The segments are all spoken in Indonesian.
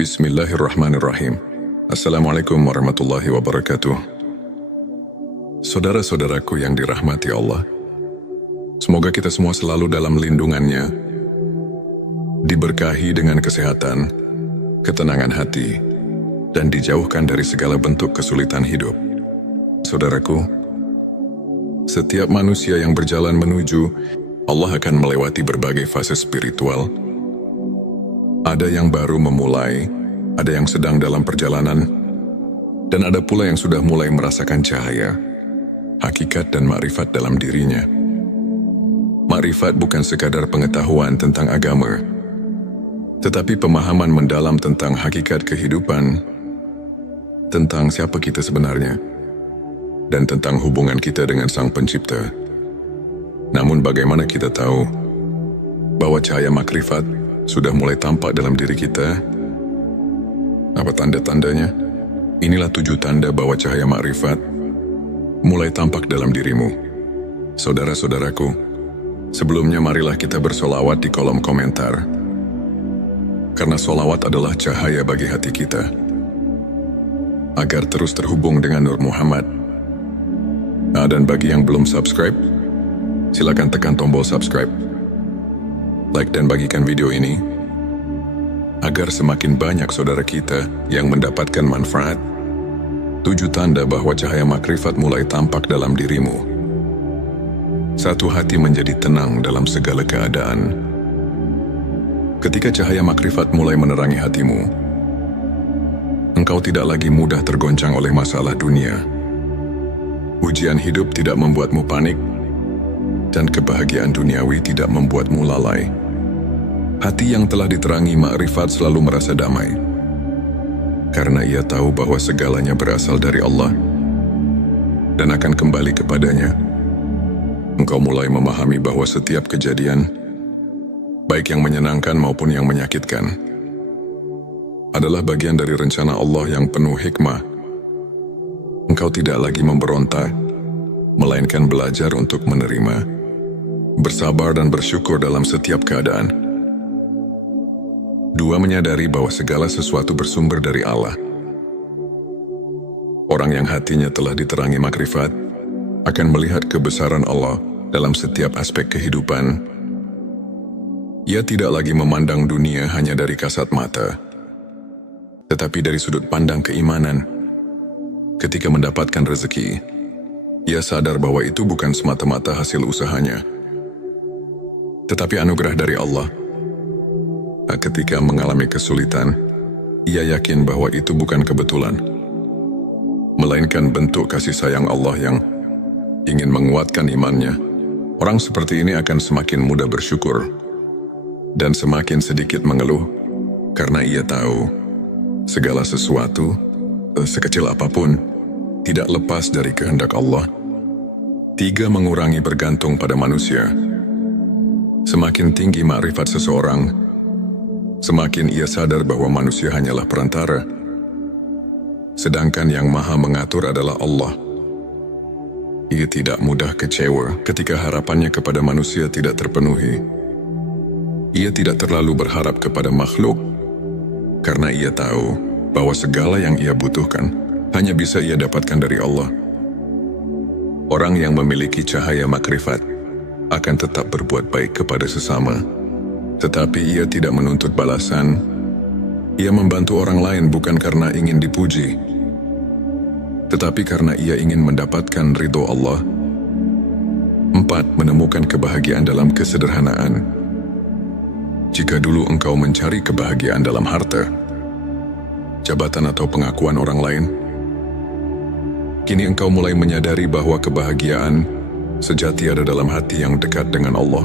Bismillahirrahmanirrahim. Assalamualaikum warahmatullahi wabarakatuh. Saudara-saudaraku yang dirahmati Allah, semoga kita semua selalu dalam lindungannya, diberkahi dengan kesehatan, ketenangan hati, dan dijauhkan dari segala bentuk kesulitan hidup. Saudaraku, setiap manusia yang berjalan menuju Allah akan melewati berbagai fase spiritual. Ada yang baru memulai, ada yang sedang dalam perjalanan, dan ada pula yang sudah mulai merasakan cahaya, hakikat dan makrifat dalam dirinya. Makrifat bukan sekadar pengetahuan tentang agama, tetapi pemahaman mendalam tentang hakikat kehidupan, tentang siapa kita sebenarnya, dan tentang hubungan kita dengan Sang Pencipta. Namun bagaimana kita tahu bahwa cahaya makrifat sudah mulai tampak dalam diri kita? Apa tanda-tandanya? Inilah 7 tanda bahwa cahaya makrifat mulai tampak dalam dirimu. Saudara-saudaraku, sebelumnya marilah kita bersolawat di kolom komentar. Karena solawat adalah cahaya bagi hati kita, agar terus terhubung dengan Nur Muhammad. Dan bagi yang belum subscribe, silakan tekan tombol subscribe, like dan bagikan video ini, agar semakin banyak saudara kita yang mendapatkan manfaat. 7 tanda bahwa cahaya makrifat mulai tampak dalam dirimu. 1. Hati menjadi tenang dalam segala keadaan. Ketika cahaya makrifat mulai menerangi hatimu, engkau tidak lagi mudah tergoncang oleh masalah dunia. Ujian hidup tidak membuatmu panik, dan kebahagiaan duniawi tidak membuatmu lalai. Hati yang telah diterangi makrifat selalu merasa damai, karena ia tahu bahwa segalanya berasal dari Allah dan akan kembali kepadanya. Engkau mulai memahami bahwa setiap kejadian, baik yang menyenangkan maupun yang menyakitkan, adalah bagian dari rencana Allah yang penuh hikmah. Engkau tidak lagi memberontak, melainkan belajar untuk menerima, bersabar dan bersyukur dalam setiap keadaan. 2. Menyadari bahwa segala sesuatu bersumber dari Allah. Orang yang hatinya telah diterangi makrifat akan melihat kebesaran Allah dalam setiap aspek kehidupan. Ia tidak lagi memandang dunia hanya dari kasat mata, tetapi dari sudut pandang keimanan. Ketika mendapatkan rezeki, ia sadar bahwa itu bukan semata-mata hasil usahanya, tetapi anugerah dari Allah. Ketika mengalami kesulitan, ia yakin bahwa itu bukan kebetulan, melainkan bentuk kasih sayang Allah yang ingin menguatkan imannya. Orang seperti ini akan semakin mudah bersyukur dan semakin sedikit mengeluh, karena ia tahu segala sesuatu, sekecil apapun, tidak lepas dari kehendak Allah. 3. Mengurangi bergantung pada manusia. Semakin tinggi makrifat seseorang, semakin ia sadar bahwa manusia hanyalah perantara, sedangkan yang maha mengatur adalah Allah. Ia tidak mudah kecewa ketika harapannya kepada manusia tidak terpenuhi. Ia tidak terlalu berharap kepada makhluk, karena ia tahu bahwa segala yang ia butuhkan hanya bisa ia dapatkan dari Allah. Orang yang memiliki cahaya makrifat akan tetap berbuat baik kepada sesama, tetapi ia tidak menuntut balasan. Ia membantu orang lain bukan karena ingin dipuji, tetapi karena ia ingin mendapatkan ridho Allah. 4. Menemukan kebahagiaan dalam kesederhanaan. Jika dulu engkau mencari kebahagiaan dalam harta, jabatan atau pengakuan orang lain, kini engkau mulai menyadari bahwa kebahagiaan sejati ada dalam hati yang dekat dengan Allah.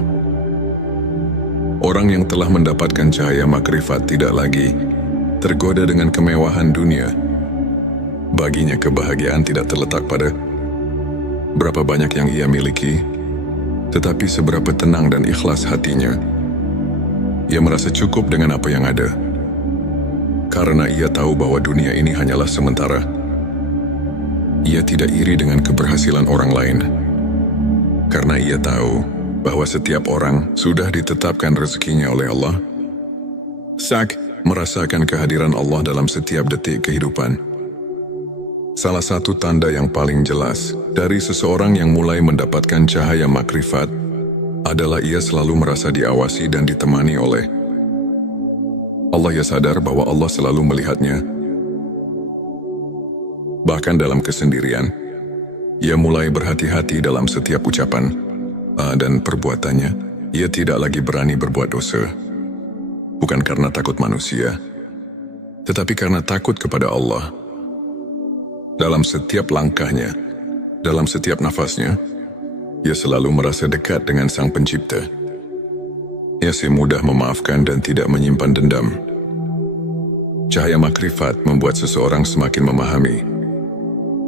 Orang yang telah mendapatkan cahaya makrifat tidak lagi tergoda dengan kemewahan dunia. Baginya kebahagiaan tidak terletak pada berapa banyak yang ia miliki, tetapi seberapa tenang dan ikhlas hatinya. Ia merasa cukup dengan apa yang ada, karena ia tahu bahwa dunia ini hanyalah sementara. Ia tidak iri dengan keberhasilan orang lain, karena ia tahu bahwa setiap orang sudah ditetapkan rezekinya oleh Allah. merasakan kehadiran Allah dalam setiap detik kehidupan. Salah satu tanda yang paling jelas dari seseorang yang mulai mendapatkan cahaya makrifat adalah ia selalu merasa diawasi dan ditemani oleh Allah. Ia sadar bahwa Allah selalu melihatnya. Bahkan dalam kesendirian, ia mulai berhati-hati dalam setiap ucapan dan perbuatannya. Ia tidak lagi berani berbuat dosa. Bukan karena takut manusia, tetapi karena takut kepada Allah. Dalam setiap langkahnya, dalam setiap nafasnya, ia selalu merasa dekat dengan Sang Pencipta. Ia semudah memaafkan dan tidak menyimpan dendam. Cahaya makrifat membuat seseorang semakin memahami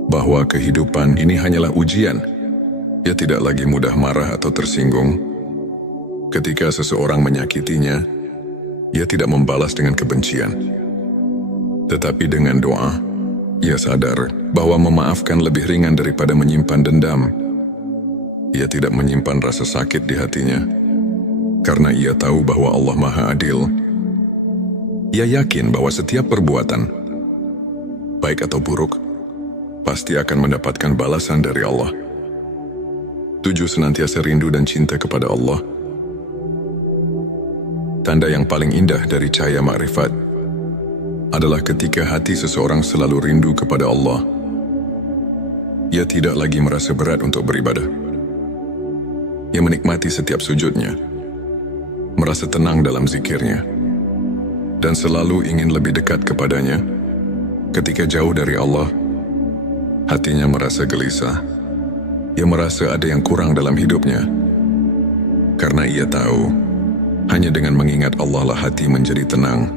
bahwa kehidupan ini hanyalah ujian. Ia tidak lagi mudah marah atau tersinggung. Ketika seseorang menyakitinya, ia tidak membalas dengan kebencian. Tetapi dengan doa, ia sadar bahwa memaafkan lebih ringan daripada menyimpan dendam. Ia tidak menyimpan rasa sakit di hatinya, karena ia tahu bahwa Allah Maha Adil. Ia yakin bahwa setiap perbuatan, baik atau buruk, pasti akan mendapatkan balasan dari Allah. 7. Senantiasa rindu dan cinta kepada Allah. Tanda yang paling indah dari cahaya makrifat adalah ketika hati seseorang selalu rindu kepada Allah. Ia tidak lagi merasa berat untuk beribadah. Ia menikmati setiap sujudnya, merasa tenang dalam zikirnya, dan selalu ingin lebih dekat kepadanya. Ketika jauh dari Allah, hatinya merasa gelisah. Ia merasa ada yang kurang dalam hidupnya. Karena ia tahu, hanya dengan mengingat Allah lah hati menjadi tenang.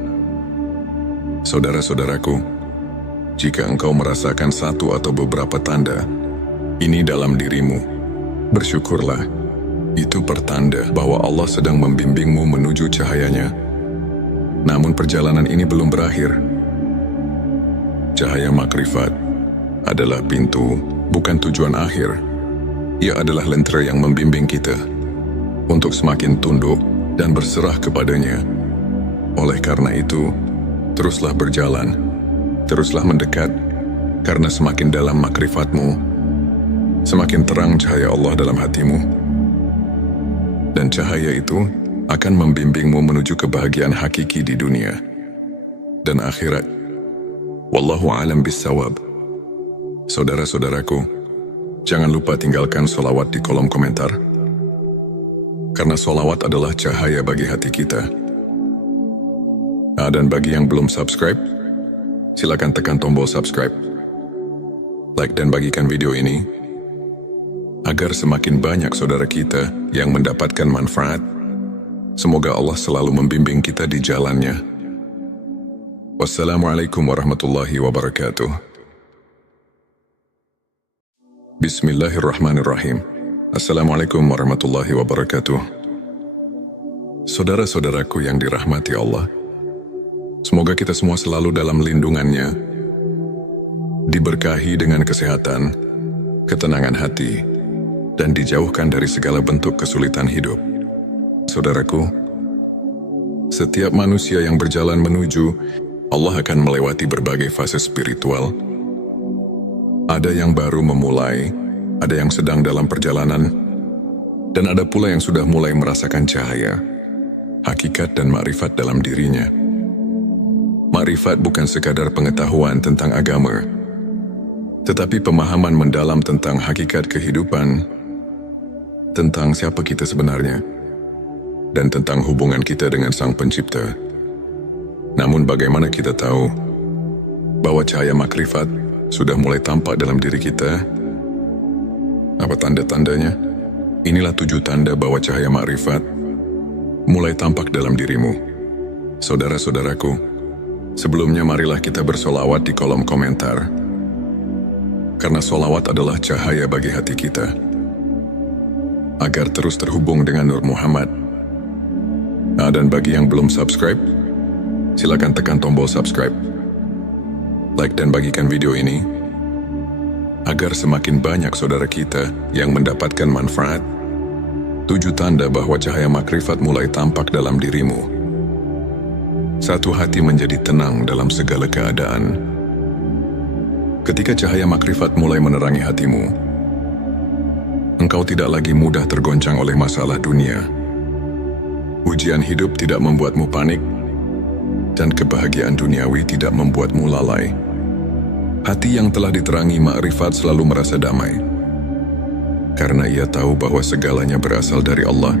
Saudara-saudaraku, jika engkau merasakan satu atau beberapa tanda ini dalam dirimu, bersyukurlah. Itu pertanda bahwa Allah sedang membimbingmu menuju cahayanya. Namun perjalanan ini belum berakhir. Cahaya makrifat adalah pintu, bukan tujuan akhir. Ia adalah lentera yang membimbing kita untuk semakin tunduk dan berserah kepadanya. Oleh karena itu, teruslah berjalan, teruslah mendekat, karena semakin dalam makrifatmu, semakin terang cahaya Allah dalam hatimu. Dan cahaya itu akan membimbingmu menuju kebahagiaan hakiki di dunia dan akhirat. Wallahu a'lam bissawab. Saudara-saudaraku, jangan lupa tinggalkan sholawat di kolom komentar. Karena sholawat adalah cahaya bagi hati kita. Dan bagi yang belum subscribe, silakan tekan tombol subscribe. Like dan bagikan video ini, agar semakin banyak saudara kita yang mendapatkan manfaat. Semoga Allah selalu membimbing kita di jalannya. Wassalamualaikum warahmatullahi wabarakatuh. Bismillahirrahmanirrahim. Assalamualaikum warahmatullahi wabarakatuh. Saudara-saudaraku yang dirahmati Allah, semoga kita semua selalu dalam lindungannya, diberkahi dengan kesehatan, ketenangan hati, dan dijauhkan dari segala bentuk kesulitan hidup. Saudaraku, setiap manusia yang berjalan menuju Allah akan melewati berbagai fase spiritual. Ada yang baru memulai, ada yang sedang dalam perjalanan, dan ada pula yang sudah mulai merasakan cahaya, hakikat dan makrifat dalam dirinya. Makrifat bukan sekadar pengetahuan tentang agama, tetapi pemahaman mendalam tentang hakikat kehidupan, tentang siapa kita sebenarnya, dan tentang hubungan kita dengan Sang Pencipta. Namun bagaimana kita tahu bahwa cahaya makrifat sudah mulai tampak dalam diri kita? Apa tanda-tandanya? Inilah 7 tanda bahwa cahaya makrifat mulai tampak dalam dirimu. Saudara-saudaraku, sebelumnya marilah kita bersolawat di kolom komentar. Karena solawat adalah cahaya bagi hati kita, agar terus terhubung dengan Nur Muhammad. Dan bagi yang belum subscribe, silakan tekan tombol subscribe, like dan bagikan video ini, agar semakin banyak saudara kita yang mendapatkan manfaat. 7 tanda bahwa cahaya makrifat mulai tampak dalam dirimu. Satu hati menjadi tenang dalam segala keadaan. Ketika cahaya makrifat mulai menerangi hatimu, engkau tidak lagi mudah tergoncang oleh masalah dunia. Ujian hidup tidak membuatmu panik, dan kebahagiaan duniawi tidak membuatmu lalai. Hati yang telah diterangi makrifat selalu merasa damai, karena ia tahu bahwa segalanya berasal dari Allah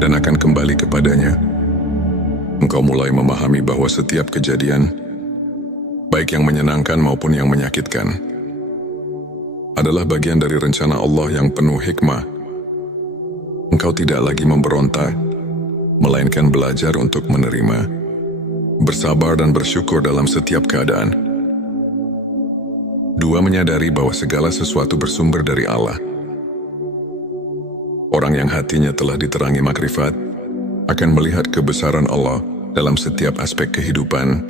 dan akan kembali kepadanya. Engkau mulai memahami bahwa setiap kejadian, baik yang menyenangkan maupun yang menyakitkan, adalah bagian dari rencana Allah yang penuh hikmah. Engkau tidak lagi memberontak, melainkan belajar untuk menerima, bersabar dan bersyukur dalam setiap keadaan. Dua, menyadari bahwa segala sesuatu bersumber dari Allah. Orang yang hatinya telah diterangi makrifat akan melihat kebesaran Allah dalam setiap aspek kehidupan.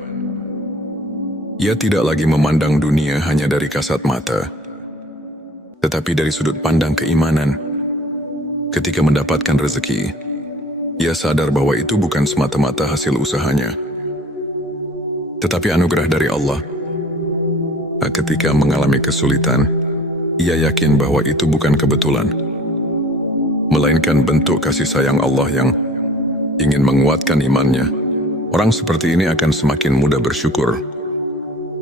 Ia tidak lagi memandang dunia hanya dari kasat mata, tetapi dari sudut pandang keimanan. Ketika mendapatkan rezeki, ia sadar bahwa itu bukan semata-mata hasil usahanya, tetapi anugerah dari Allah. Ketika mengalami kesulitan, ia yakin bahwa itu bukan kebetulan, melainkan bentuk kasih sayang Allah yang ingin menguatkan imannya. Orang seperti ini akan semakin mudah bersyukur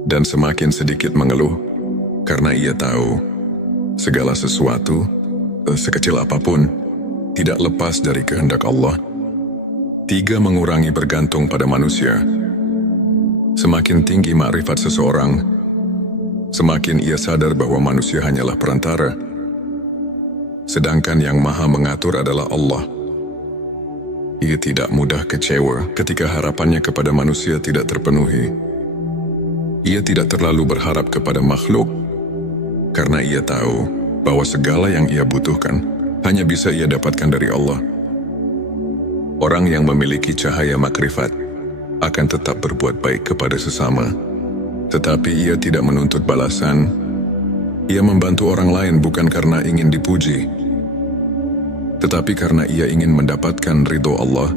dan semakin sedikit mengeluh, karena ia tahu segala sesuatu, sekecil apapun, tidak lepas dari kehendak Allah. 3, mengurangi bergantung pada manusia. Semakin tinggi makrifat seseorang, semakin ia sadar bahwa manusia hanyalah perantara, sedangkan yang maha mengatur adalah Allah. Ia tidak mudah kecewa ketika harapannya kepada manusia tidak terpenuhi. Ia tidak terlalu berharap kepada makhluk, karena ia tahu bahwa segala yang ia butuhkan hanya bisa ia dapatkan dari Allah. Orang yang memiliki cahaya makrifat akan tetap berbuat baik kepada sesama, tetapi ia tidak menuntut balasan. Ia membantu orang lain bukan karena ingin dipuji, tetapi karena ia ingin mendapatkan ridho Allah.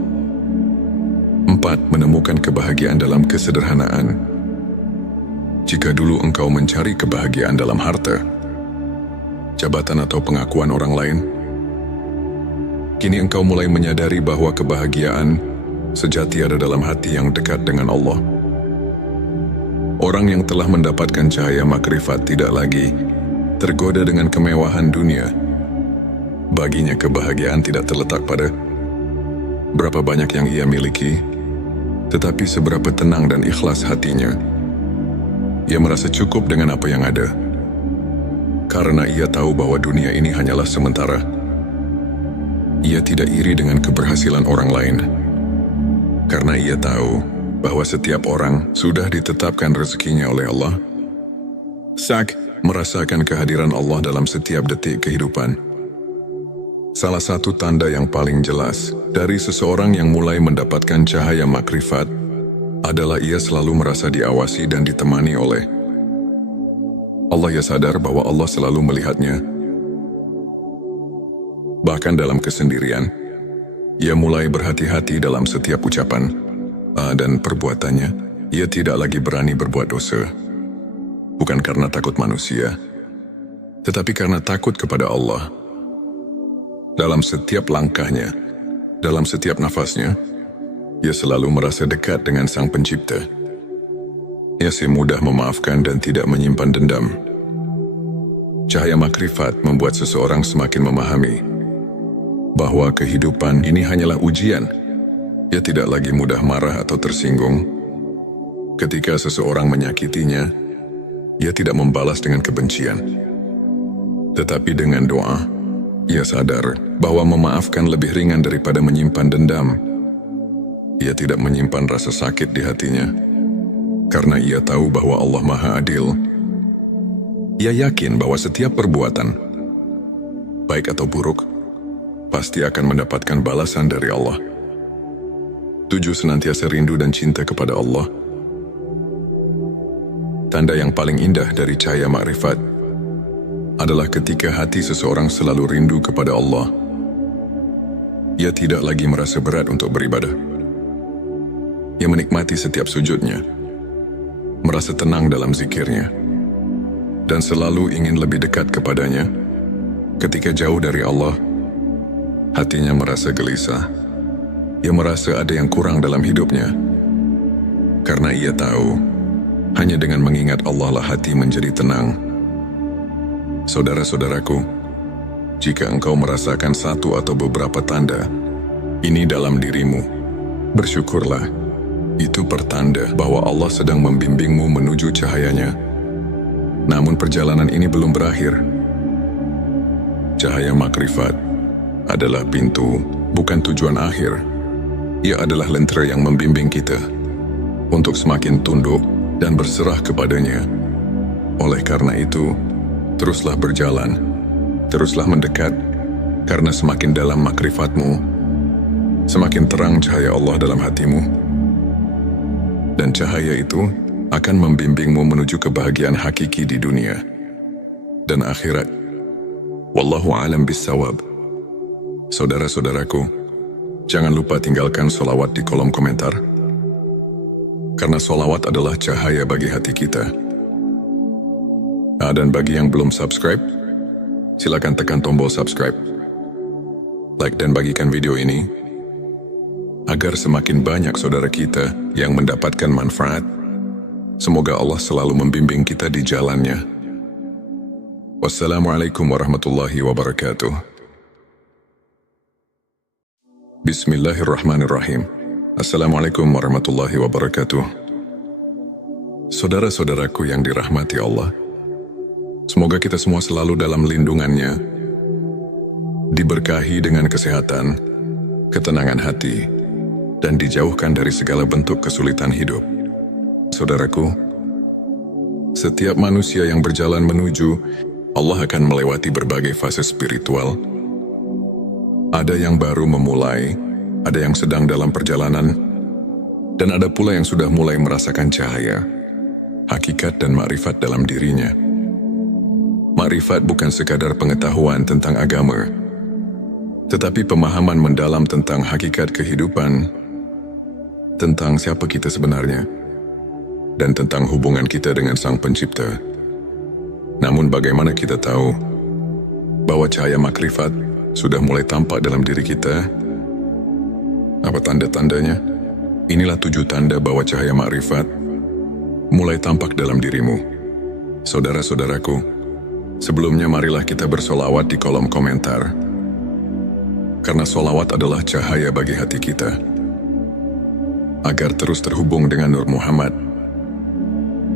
4, menemukan kebahagiaan dalam kesederhanaan. Jika dulu engkau mencari kebahagiaan dalam harta, jabatan atau pengakuan orang lain, kini engkau mulai menyadari bahwa kebahagiaan sejati ada dalam hati yang dekat dengan Allah. Orang yang telah mendapatkan cahaya makrifat tidak lagi tergoda dengan kemewahan dunia. Baginya kebahagiaan tidak terletak pada berapa banyak yang ia miliki, tetapi seberapa tenang dan ikhlas hatinya. Ia merasa cukup dengan apa yang ada, karena ia tahu bahwa dunia ini hanyalah sementara. Ia tidak iri dengan keberhasilan orang lain, karena ia tahu bahwa setiap orang sudah ditetapkan rezekinya oleh Allah. Sak, merasakan kehadiran Allah dalam setiap detik kehidupan. Salah satu tanda yang paling jelas dari seseorang yang mulai mendapatkan cahaya makrifat adalah ia selalu merasa diawasi dan ditemani oleh Allah. Ia sadar bahwa Allah selalu melihatnya. Bahkan dalam kesendirian, ia mulai berhati-hati dalam setiap ucapan dan perbuatannya. Ia tidak lagi berani berbuat dosa, bukan karena takut manusia, tetapi karena takut kepada Allah. Dalam setiap langkahnya, dalam setiap nafasnya, ia selalu merasa dekat dengan Sang Pencipta. Ia mudah memaafkan dan tidak menyimpan dendam. Cahaya makrifat membuat seseorang semakin memahami bahwa kehidupan ini hanyalah ujian. Ia tidak lagi mudah marah atau tersinggung. Ketika seseorang menyakitinya, ia tidak membalas dengan kebencian, tetapi dengan doa. Ia sadar bahwa memaafkan lebih ringan daripada menyimpan dendam. Ia tidak menyimpan rasa sakit di hatinya, karena ia tahu bahwa Allah Maha Adil. Ia yakin bahwa setiap perbuatan, baik atau buruk, pasti akan mendapatkan balasan dari Allah. 7, senantiasa rindu dan cinta kepada Allah. Tanda yang paling indah dari cahaya makrifat adalah ketika hati seseorang selalu rindu kepada Allah. Ia tidak lagi merasa berat untuk beribadah. Ia menikmati setiap sujudnya, merasa tenang dalam zikirnya, dan selalu ingin lebih dekat kepadanya. Ketika jauh dari Allah, hatinya merasa gelisah. Ia merasa ada yang kurang dalam hidupnya. Karena ia tahu, hanya dengan mengingat Allah lah hati menjadi tenang. Saudara-saudaraku, jika engkau merasakan satu atau beberapa tanda ini dalam dirimu, bersyukurlah. Itu pertanda bahwa Allah sedang membimbingmu menuju cahayanya. Namun perjalanan ini belum berakhir. Cahaya makrifat adalah pintu, bukan tujuan akhir. Ia adalah lentera yang membimbing kita untuk semakin tunduk dan berserah kepadanya. Oleh karena itu, teruslah berjalan, teruslah mendekat, karena semakin dalam makrifatmu, semakin terang cahaya Allah dalam hatimu. Dan cahaya itu akan membimbingmu menuju kebahagiaan hakiki di dunia dan akhirat. Wallahu a'lam bissawab. Saudara-saudaraku, jangan lupa tinggalkan sholawat di kolom komentar, karena sholawat adalah cahaya bagi hati kita. Dan bagi yang belum subscribe, silakan tekan tombol subscribe, like dan bagikan video ini, agar semakin banyak saudara kita yang mendapatkan manfaat. Semoga Allah selalu membimbing kita di jalannya. Wassalamualaikum warahmatullahi wabarakatuh. Bismillahirrahmanirrahim. Assalamualaikum warahmatullahi wabarakatuh. Saudara-saudaraku yang dirahmati Allah, semoga kita semua selalu dalam lindungannya, diberkahi dengan kesehatan, ketenangan hati, dan dijauhkan dari segala bentuk kesulitan hidup. Saudaraku, setiap manusia yang berjalan menuju Allah akan melewati berbagai fase spiritual. Ada yang baru memulai, ada yang sedang dalam perjalanan, dan ada pula yang sudah mulai merasakan cahaya, hakikat dan makrifat dalam dirinya. Makrifat bukan sekadar pengetahuan tentang agama, tetapi pemahaman mendalam tentang hakikat kehidupan, tentang siapa kita sebenarnya, dan tentang hubungan kita dengan Sang Pencipta. Namun bagaimana kita tahu bahwa cahaya makrifat sudah mulai tampak dalam diri kita? Apa tanda-tandanya? Inilah 7 tanda bahwa cahaya makrifat mulai tampak dalam dirimu. Saudara-saudaraku, sebelumnya marilah kita bersolawat di kolom komentar, karena solawat adalah cahaya bagi hati kita, agar terus terhubung dengan Nur Muhammad.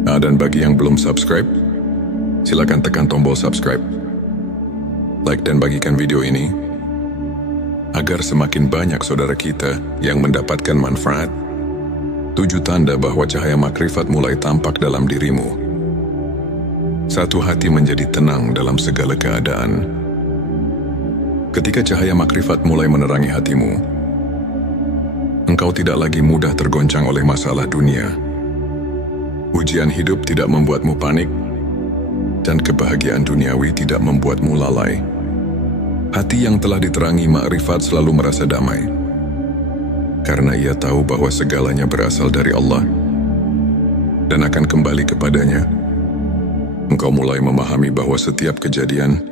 Dan bagi yang belum subscribe, silakan tekan tombol subscribe, like dan bagikan video ini, agar semakin banyak saudara kita yang mendapatkan manfaat. 7 tanda bahwa cahaya makrifat mulai tampak dalam dirimu. 1. Hati menjadi tenang dalam segala keadaan. Ketika cahaya makrifat mulai menerangi hatimu, engkau tidak lagi mudah tergoncang oleh masalah dunia. Ujian hidup tidak membuatmu panik, dan kebahagiaan duniawi tidak membuatmu lalai. Hati yang telah diterangi makrifat selalu merasa damai, karena ia tahu bahwa segalanya berasal dari Allah dan akan kembali kepadanya. Engkau mulai memahami bahwa setiap kejadian,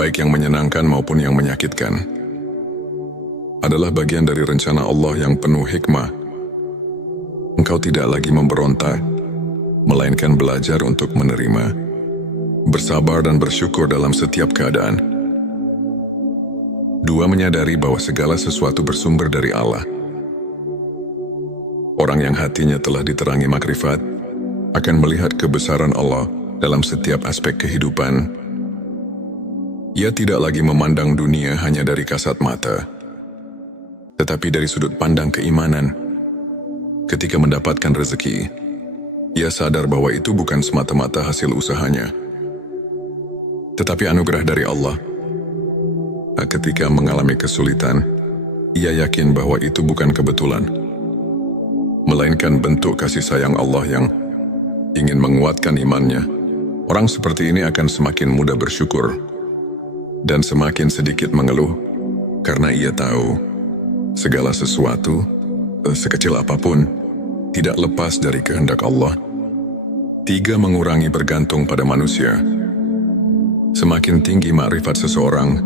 baik yang menyenangkan maupun yang menyakitkan, adalah bagian dari rencana Allah yang penuh hikmah. Engkau tidak lagi memberontak, melainkan belajar untuk menerima, bersabar dan bersyukur dalam setiap keadaan. 2. Menyadari bahwa segala sesuatu bersumber dari Allah. Orang yang hatinya telah diterangi makrifat akan melihat kebesaran Allah dalam setiap aspek kehidupan. Ia tidak lagi memandang dunia hanya dari kasat mata, tetapi dari sudut pandang keimanan. Ketika mendapatkan rezeki, ia sadar bahwa itu bukan semata-mata hasil usahanya, tetapi anugerah dari Allah. Ketika mengalami kesulitan, ia yakin bahwa itu bukan kebetulan, melainkan bentuk kasih sayang Allah yang ingin menguatkan imannya. Orang seperti ini akan semakin mudah bersyukur dan semakin sedikit mengeluh, karena ia tahu segala sesuatu sekecil apapun, tidak lepas dari kehendak Allah. 3. Mengurangi bergantung pada manusia. Semakin tinggi makrifat seseorang,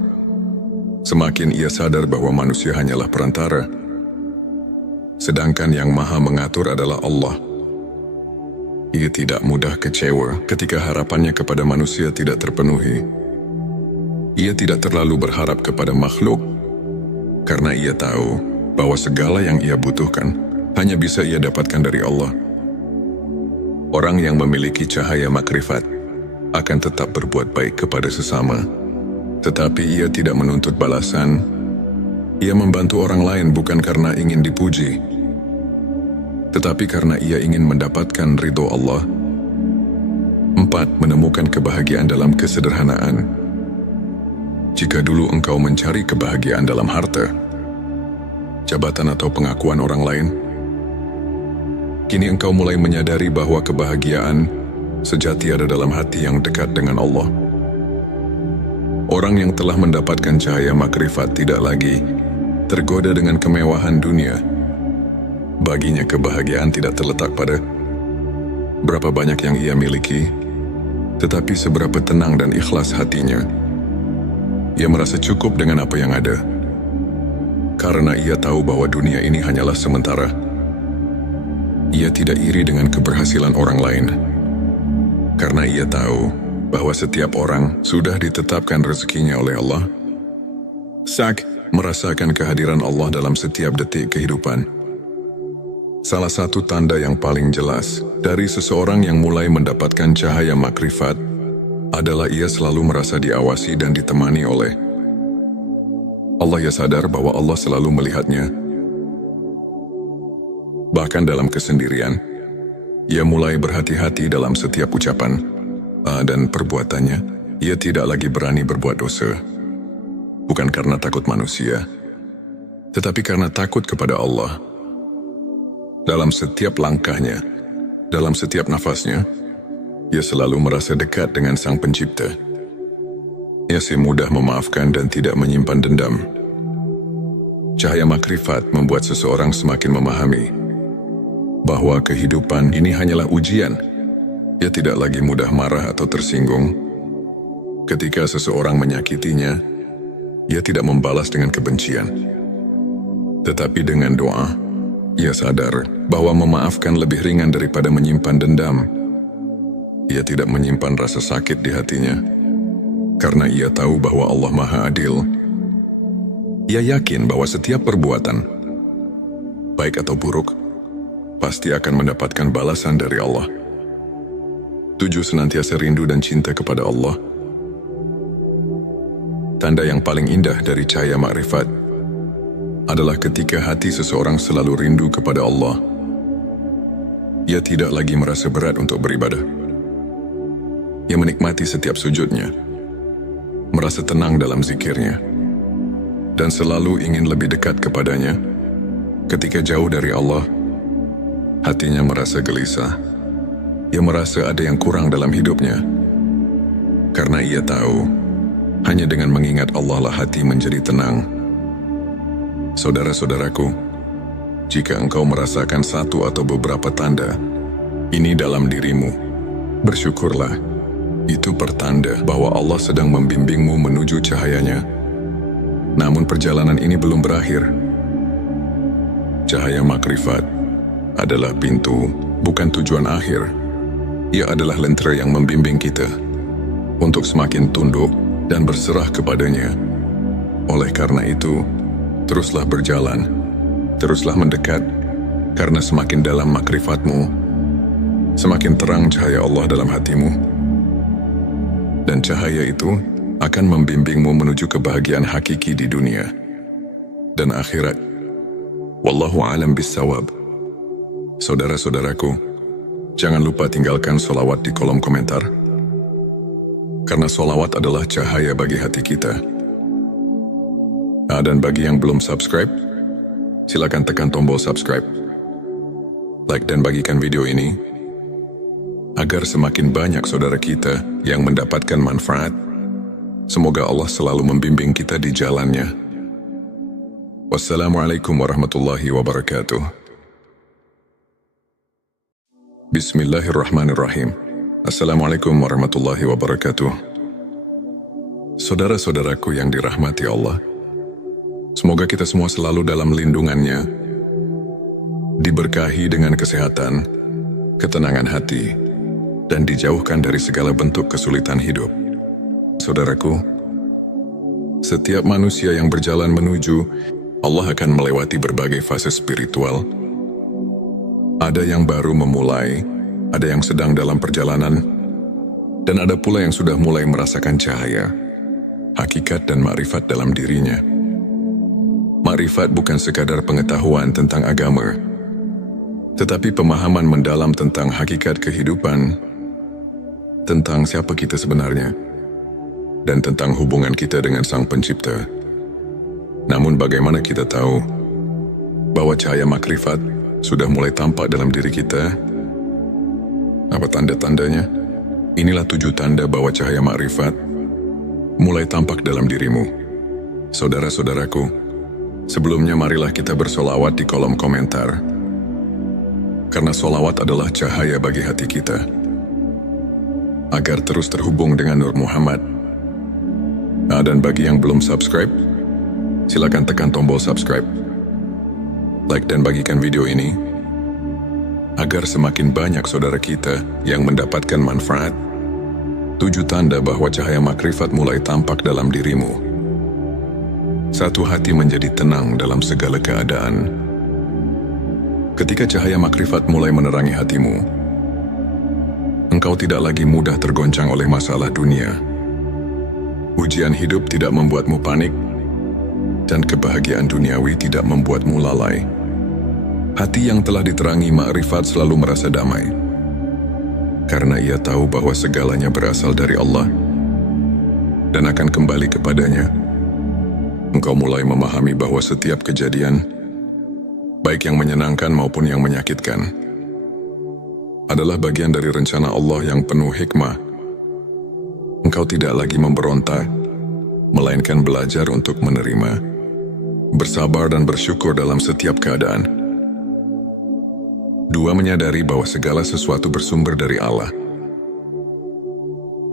semakin ia sadar bahwa manusia hanyalah perantara, sedangkan yang maha mengatur adalah Allah. Ia tidak mudah kecewa ketika harapannya kepada manusia tidak terpenuhi. Ia tidak terlalu berharap kepada makhluk, karena ia tahu bahwa segala yang ia butuhkan hanya bisa ia dapatkan dari Allah. Orang yang memiliki cahaya makrifat akan tetap berbuat baik kepada sesama, tetapi ia tidak menuntut balasan. Ia membantu orang lain bukan karena ingin dipuji, tetapi karena ia ingin mendapatkan ridho Allah. 4. Menemukan kebahagiaan dalam kesederhanaan. Jika dulu engkau mencari kebahagiaan dalam harta, jabatan atau pengakuan orang lain, kini engkau mulai menyadari bahwa kebahagiaan sejati ada dalam hati yang dekat dengan Allah. Orang yang telah mendapatkan cahaya makrifat tidak lagi tergoda dengan kemewahan dunia. Baginya kebahagiaan tidak terletak pada berapa banyak yang ia miliki, tetapi seberapa tenang dan ikhlas hatinya. Ia merasa cukup dengan apa yang ada, karena ia tahu bahwa dunia ini hanyalah sementara. Ia tidak iri dengan keberhasilan orang lain, karena ia tahu bahwa setiap orang sudah ditetapkan rezekinya oleh Allah. Sak, merasakan kehadiran Allah dalam setiap detik kehidupan. Salah satu tanda yang paling jelas dari seseorang yang mulai mendapatkan cahaya makrifat adalah ia selalu merasa diawasi dan ditemani oleh Allah. Ia sadar bahwa Allah selalu melihatnya. Bahkan dalam kesendirian, ia mulai berhati-hati dalam setiap ucapan dan perbuatannya. Ia tidak lagi berani berbuat dosa, bukan karena takut manusia, tetapi karena takut kepada Allah. Dalam setiap langkahnya, dalam setiap nafasnya, ia selalu merasa dekat dengan Sang Pencipta. Ia mudah memaafkan dan tidak menyimpan dendam. Cahaya makrifat membuat seseorang semakin memahami bahwa kehidupan ini hanyalah ujian. Ia tidak lagi mudah marah atau tersinggung. Ketika seseorang menyakitinya, ia tidak membalas dengan kebencian, tetapi dengan doa. Ia sadar bahwa memaafkan lebih ringan daripada menyimpan dendam. Ia tidak menyimpan rasa sakit di hatinya, karena ia tahu bahwa Allah Maha Adil. Ia yakin bahwa setiap perbuatan, baik atau buruk, pasti akan mendapatkan balasan dari Allah. 7. Senantiasa rindu dan cinta kepada Allah. Tanda yang paling indah dari cahaya makrifat adalah ketika hati seseorang selalu rindu kepada Allah. Ia tidak lagi merasa berat untuk beribadah. Ia menikmati setiap sujudnya, merasa tenang dalam zikirnya, dan selalu ingin lebih dekat kepadanya. Ketika jauh dari Allah, hatinya merasa gelisah. Ia merasa ada yang kurang dalam hidupnya, karena ia tahu hanya dengan mengingat Allah lah hati menjadi tenang. Saudara-saudaraku, jika engkau merasakan satu atau beberapa tanda ini dalam dirimu, bersyukurlah. Itu pertanda bahwa Allah sedang membimbingmu menuju cahayanya. Namun perjalanan ini belum berakhir. Cahaya makrifat adalah pintu, bukan tujuan akhir. Ia adalah lentera yang membimbing kita untuk semakin tunduk dan berserah kepadanya. Oleh karena itu, teruslah berjalan, teruslah mendekat, karena semakin dalam makrifatmu, semakin terang cahaya Allah dalam hatimu. Dan cahaya itu akan membimbingmu menuju kebahagiaan hakiki di dunia dan akhirat. Wallahu a'lam bissawab. Saudara-saudaraku, jangan lupa tinggalkan sholawat di kolom komentar, karena sholawat adalah cahaya bagi hati kita. Dan bagi yang belum subscribe, silakan tekan tombol subscribe, like dan bagikan video ini, agar semakin banyak saudara kita yang mendapatkan manfaat. Semoga Allah selalu membimbing kita di jalannya. Wassalamualaikum warahmatullahi wabarakatuh. Bismillahirrahmanirrahim. Assalamualaikum warahmatullahi wabarakatuh. Saudara-saudaraku yang dirahmati Allah, semoga kita semua selalu dalam lindungannya, diberkahi dengan kesehatan, ketenangan hati, dan dijauhkan dari segala bentuk kesulitan hidup. Saudaraku, setiap manusia yang berjalan menuju Allah akan melewati berbagai fase spiritual. Ada yang baru memulai, ada yang sedang dalam perjalanan, dan ada pula yang sudah mulai merasakan cahaya, hakikat dan makrifat dalam dirinya. Makrifat bukan sekadar pengetahuan tentang agama, tetapi pemahaman mendalam tentang hakikat kehidupan, tentang siapa kita sebenarnya, dan tentang hubungan kita dengan Sang Pencipta. Namun bagaimana kita tahu bahwa cahaya makrifat sudah mulai tampak dalam diri kita? Apa tanda-tandanya? Inilah 7 tanda bahwa cahaya makrifat mulai tampak dalam dirimu. Saudara-saudaraku, sebelumnya marilah kita bersolawat di kolom komentar, karena solawat adalah cahaya bagi hati kita, agar terus terhubung dengan Nur Muhammad. Dan bagi yang belum subscribe, silakan tekan tombol subscribe, like dan bagikan video ini, agar semakin banyak saudara kita yang mendapatkan manfaat. 7 tanda bahwa cahaya makrifat mulai tampak dalam dirimu. 1. Hati menjadi tenang dalam segala keadaan. Ketika cahaya makrifat mulai menerangi hatimu, engkau tidak lagi mudah tergoncang oleh masalah dunia. Ujian hidup tidak membuatmu panik, dan kebahagiaan duniawi tidak membuatmu lalai. Hati yang telah diterangi makrifat selalu merasa damai, karena ia tahu bahwa segalanya berasal dari Allah dan akan kembali kepadanya. Engkau mulai memahami bahwa setiap kejadian, baik yang menyenangkan maupun yang menyakitkan, adalah bagian dari rencana Allah yang penuh hikmah. Engkau tidak lagi memberontak, melainkan belajar untuk menerima, bersabar dan bersyukur dalam setiap keadaan. 2. Menyadari bahwa segala sesuatu bersumber dari Allah.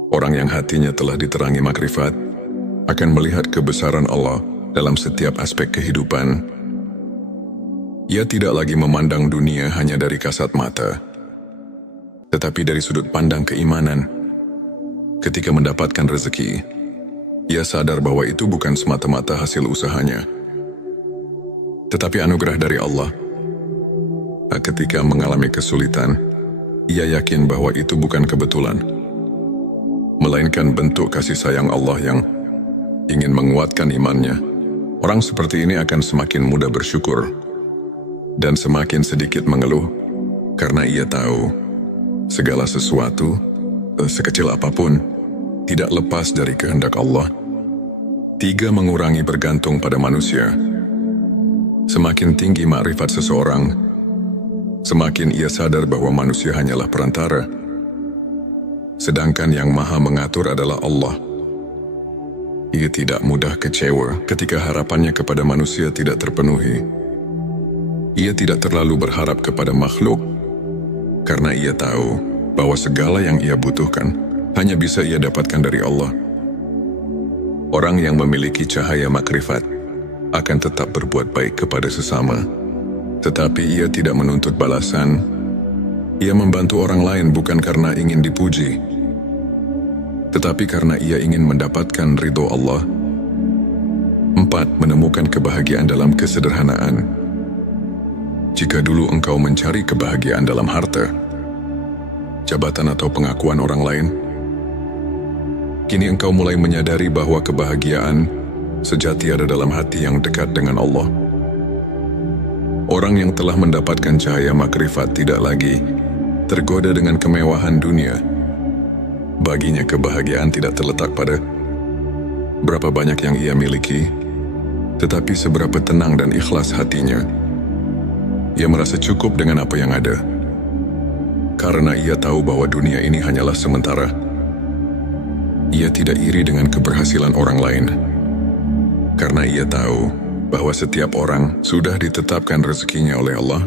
Orang yang hatinya telah diterangi makrifat akan melihat kebesaran Allah dalam setiap aspek kehidupan. Ia tidak lagi memandang dunia hanya dari kasat mata, tetapi dari sudut pandang keimanan. Ketika mendapatkan rezeki, ia sadar bahwa itu bukan semata-mata hasil usahanya, tetapi anugerah dari Allah. Ketika mengalami kesulitan, ia yakin bahwa itu bukan kebetulan, melainkan bentuk kasih sayang Allah yang ingin menguatkan imannya. Orang seperti ini akan semakin mudah bersyukur dan semakin sedikit mengeluh, karena ia tahu segala sesuatu, sekecil apapun, tidak lepas dari kehendak Allah. 3. Mengurangi bergantung pada manusia. Semakin tinggi makrifat seseorang, semakin ia sadar bahwa manusia hanyalah perantara, sedangkan yang maha mengatur adalah Allah. Ia tidak mudah kecewa ketika harapannya kepada manusia tidak terpenuhi. Ia tidak terlalu berharap kepada makhluk, karena ia tahu bahwa segala yang ia butuhkan hanya bisa ia dapatkan dari Allah. Orang yang memiliki cahaya makrifat akan tetap berbuat baik kepada sesama, tetapi ia tidak menuntut balasan. Ia membantu orang lain bukan karena ingin dipuji, tetapi karena ia ingin mendapatkan ridho Allah. 4. Menemukan kebahagiaan dalam kesederhanaan. Jika dulu engkau mencari kebahagiaan dalam harta, jabatan atau pengakuan orang lain, kini engkau mulai menyadari bahwa kebahagiaan sejati ada dalam hati yang dekat dengan Allah. Orang yang telah mendapatkan cahaya makrifat tidak lagi tergoda dengan kemewahan dunia. Baginya kebahagiaan tidak terletak pada berapa banyak yang ia miliki, tetapi seberapa tenang dan ikhlas hatinya. Ia merasa cukup dengan apa yang ada, karena ia tahu bahwa dunia ini hanyalah sementara. Ia tidak iri dengan keberhasilan orang lain, karena ia tahu bahwa setiap orang sudah ditetapkan rezekinya oleh Allah.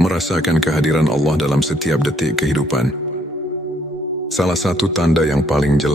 merasakan kehadiran Allah dalam setiap detik kehidupan. Salah satu tanda yang paling jelas